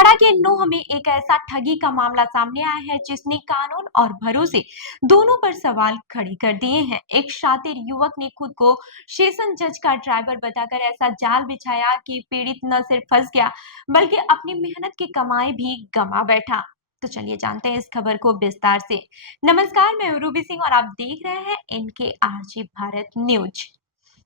हरियाणा के नूंह में एक ऐसा ठगी का मामला सामने आया है जिसने कानून और भरोसे दोनों पर सवाल खड़े कर दिए हैं। एक शातिर युवक ने खुद को सेशन जज का ड्राइवर बताकर ऐसा जाल बिछाया कि पीड़ित न सिर्फ फंस गया बल्कि अपनी मेहनत की कमाई भी गंवा बैठा। तो चलिए जानते हैं इस खबर को विस्तार से। नमस्कार, मैं रूबी सिंह और आप देख रहे हैं इनके आरजी भारत न्यूज।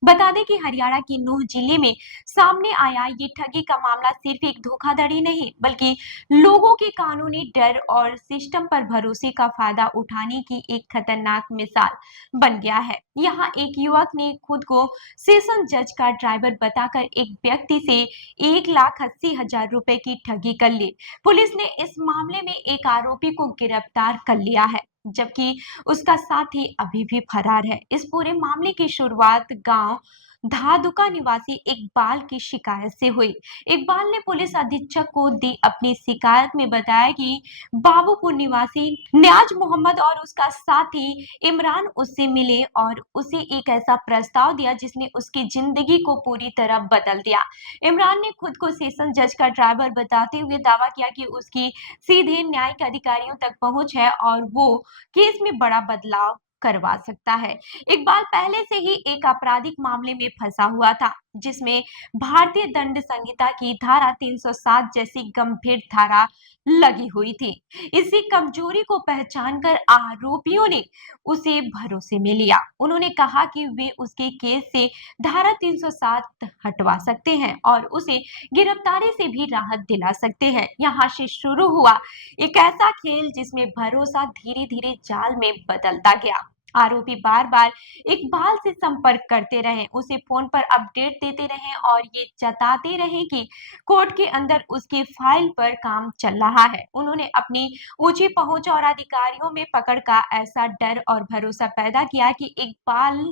बता दें कि हरियाणा के नूंह जिले में सामने आया ये ठगी का मामला सिर्फ एक धोखाधड़ी नहीं बल्कि लोगों के कानूनी डर और सिस्टम पर भरोसे का फायदा उठाने की एक खतरनाक मिसाल बन गया है। यहाँ एक युवक ने खुद को सेशन जज का ड्राइवर बताकर एक व्यक्ति से 1,80,000 रुपए की ठगी कर ली। पुलिस ने इस मामले में एक आरोपी को गिरफ्तार कर लिया है, जबकि उसका साथी अभी भी फरार है। इस पूरे मामले की शुरुआत गांव धादुका निवासी इकबाल की शिकायत से हुई। इकबाल ने पुलिस अधीक्षक को दी अपनी शिकायत में बताया कि बाबूपुर निवासी न्याज मोहम्मद और उसका साथी इमरान उससे मिले और उसे एक ऐसा प्रस्ताव दिया जिसने उसकी जिंदगी को पूरी तरह बदल दिया। इमरान ने खुद को सेशन जज का ड्राइवर बताते हुए दावा किया कि उसकी सीधे न्यायिक अधिकारियों तक पहुंच है और वो केस में बड़ा बदलाव करवा सकता है। इकबाल पहले से ही एक आपराधिक मामले में फंसा हुआ था, जिसमें भारतीय दंड संहिता की धारा 307 जैसी गंभीर धारा लगी हुई थी। इसी कमजोरी को पहचानकर आरोपियों ने उसे भरोसे में लिया। उन्होंने कहा कि वे उसके केस से धारा 307 हटवा सकते हैं और उसे गिरफ्तारी से भी राहत दिला सकते हैं। यहाँ से शुरू हुआ एक ऐसा खेल जिसमें भरोसा धीरे धीरे जाल में बदलता गया। आरोपी बार बार इकबाल से संपर्क करते रहे, उसे फोन पर अपडेट देते रहे और ये जताते रहे कि कोर्ट के अंदर उसकी फाइल पर काम चल रहा है। उन्होंने अपनी ऊंची पहुंच और अधिकारियों में पकड़ का ऐसा डर और भरोसा पैदा किया कि इकबाल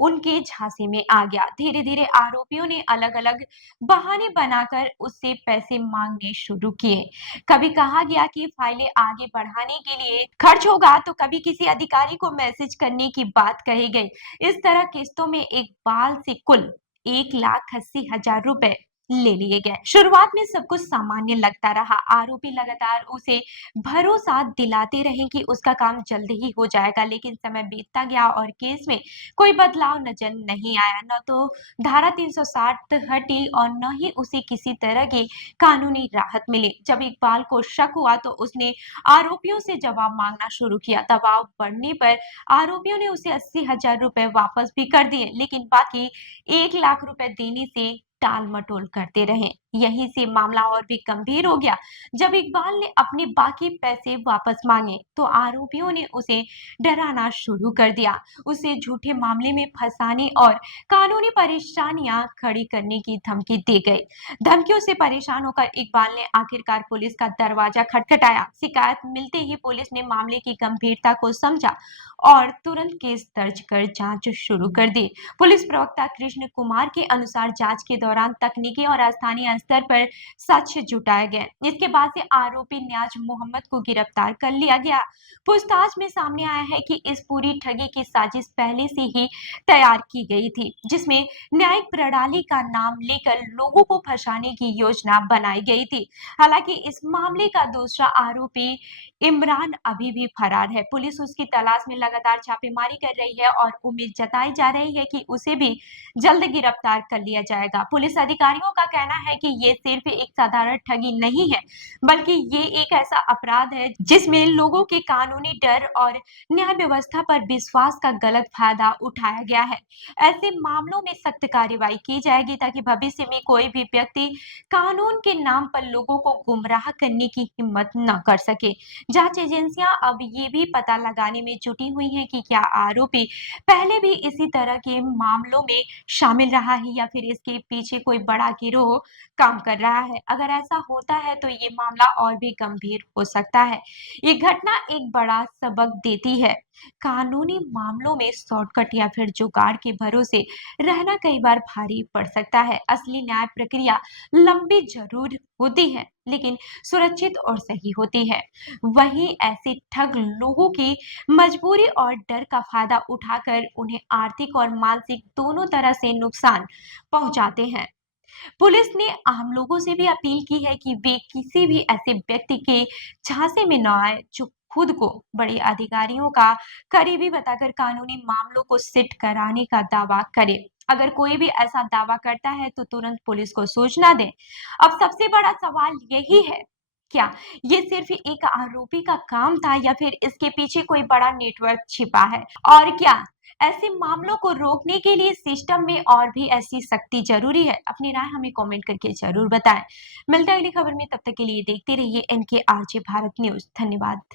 उनके झांसे में आ गया। धीरे धीरे आरोपियों ने अलग अलग बहाने बनाकर उससे पैसे मांगने शुरू किए। कभी कहा गया कि फाइलें आगे बढ़ाने के लिए खर्च होगा, तो कभी किसी अधिकारी को मैसेज करने की बात कही गई। इस तरह किस्तों में इकबाल से कुल 1,80,000 रुपए ले लिए गए। शुरुआत में सब कुछ सामान्य लगता रहा। आरोपी लगातार उसे भरोसा दिलाते रहे कि उसका काम जल्द ही हो जाएगा, लेकिन समय बीतता गया और केस में कोई बदलाव नजर नहीं आया। न तो धारा 360 हटी और न ही उसे किसी तरह की कानूनी राहत मिली। जब इकबाल को शक हुआ तो उसने आरोपियों से जवाब मांगना शुरू किया। दबाव बढ़ने पर आरोपियों ने उसे 80,000 रुपए वापस भी कर दिए, लेकिन बाकी 1,00,000 रुपए देने से टाल मटोल करते रहे। यहीं से मामला और भी गंभीर हो गया। जब इकबाल ने अपने बाकी पैसे वापस मांगे तो आरोपियों ने उसे डराना शुरू कर दिया। उसे झूठे मामले में फंसाने और कानूनी परेशानियां खड़ी करने की धमकी दी गई। धमकियों से परेशान होकर इकबाल ने आखिरकार पुलिस का दरवाजा खटखटाया। शिकायत मिलते ही पुलिस ने मामले की गंभीरता को समझा और तुरंत केस दर्ज कर जांच शुरू कर दी। पुलिस प्रवक्ता कृष्ण कुमार के अनुसार जांच के दौरान तकनीकी और स्थानीय स्तर पर साक्ष्य जुटाए गए। इसके बाद से आरोपी न्याज मोहम्मद को गिरफ्तार कर लिया गया। पूछताछ में सामने आया है कि इस पूरी ठगी की साजिश पहले से ही तैयार की गई थी, जिसमें न्यायिक प्रणाली का नाम लेकर लोगों को फंसाने की योजना बनाई गई थी। हालांकि इस मामले का दूसरा आरोपी इमरान अभी भी फरार है। पुलिस उसकी तलाश में लगातार छापेमारी कर रही है और उम्मीद जताई जा रही है कि उसे भी जल्द गिरफ्तार कर लिया जाएगा। पुलिस अधिकारियों का कहना है कि ये सिर्फ एक साधारण ठगी नहीं है, बल्कि ये एक ऐसा अपराध है जिसमें लोगों के कानूनी डर और न्याय व्यवस्था पर विश्वास का गलत फायदा उठाया गया है। ऐसे मामलों में सख्त कार्रवाई की जाएगी ताकि भविष्य में कोई भी व्यक्ति कानून के नाम पर लोगों को गुमराह करने की हिम्मत न कर सके। जांच एजेंसियां अब ये भी पता लगाने में जुटी हुई हैं कि क्या आरोपी पहले भी इसी तरह के मामलों में शामिल रहा है या फिर इसके पीछे कोई बड़ा गिरोह काम कर रहा है। अगर ऐसा होता है तो ये मामला और भी गंभीर हो सकता है। ये घटना एक बड़ा सबक देती है। कानूनी मामलों में शॉर्टकट या फिर जुगाड़ के भरोसे रहना कई बार भारी पड़ सकता है। असली न्याय प्रक्रिया लंबी जरूर होती है, लेकिन सुरक्षित और सही होती है। वहीं ऐसे ठग लोगों की मजबूरी और डर का फायदा उठाकर उन्हें आर्थिक और मानसिक दोनों तरह से नुकसान पहुंचाते हैं। पुलिस ने आम लोगों से भी अपील की है कि वे किसी भी ऐसे व्यक्ति के झांसे में न आए जो खुद को बड़े अधिकारियों का करीबी बताकर कानूनी मामलों को सिट कराने का दावा करे। अगर कोई भी ऐसा दावा करता है तो तुरंत पुलिस को सूचना दें। अब सबसे बड़ा सवाल यही है, क्या ये सिर्फ एक आरोपी का काम था या फिर इसके पीछे कोई बड़ा नेटवर्क छिपा है? और क्या ऐसे मामलों को रोकने के लिए सिस्टम में और भी ऐसी सख्ती जरूरी है? अपनी राय हमें कमेंट करके जरूर बताएं। मिलते हैं अगली खबर में, तब तक के लिए देखते रहिए NKRJ भारत न्यूज। धन्यवाद।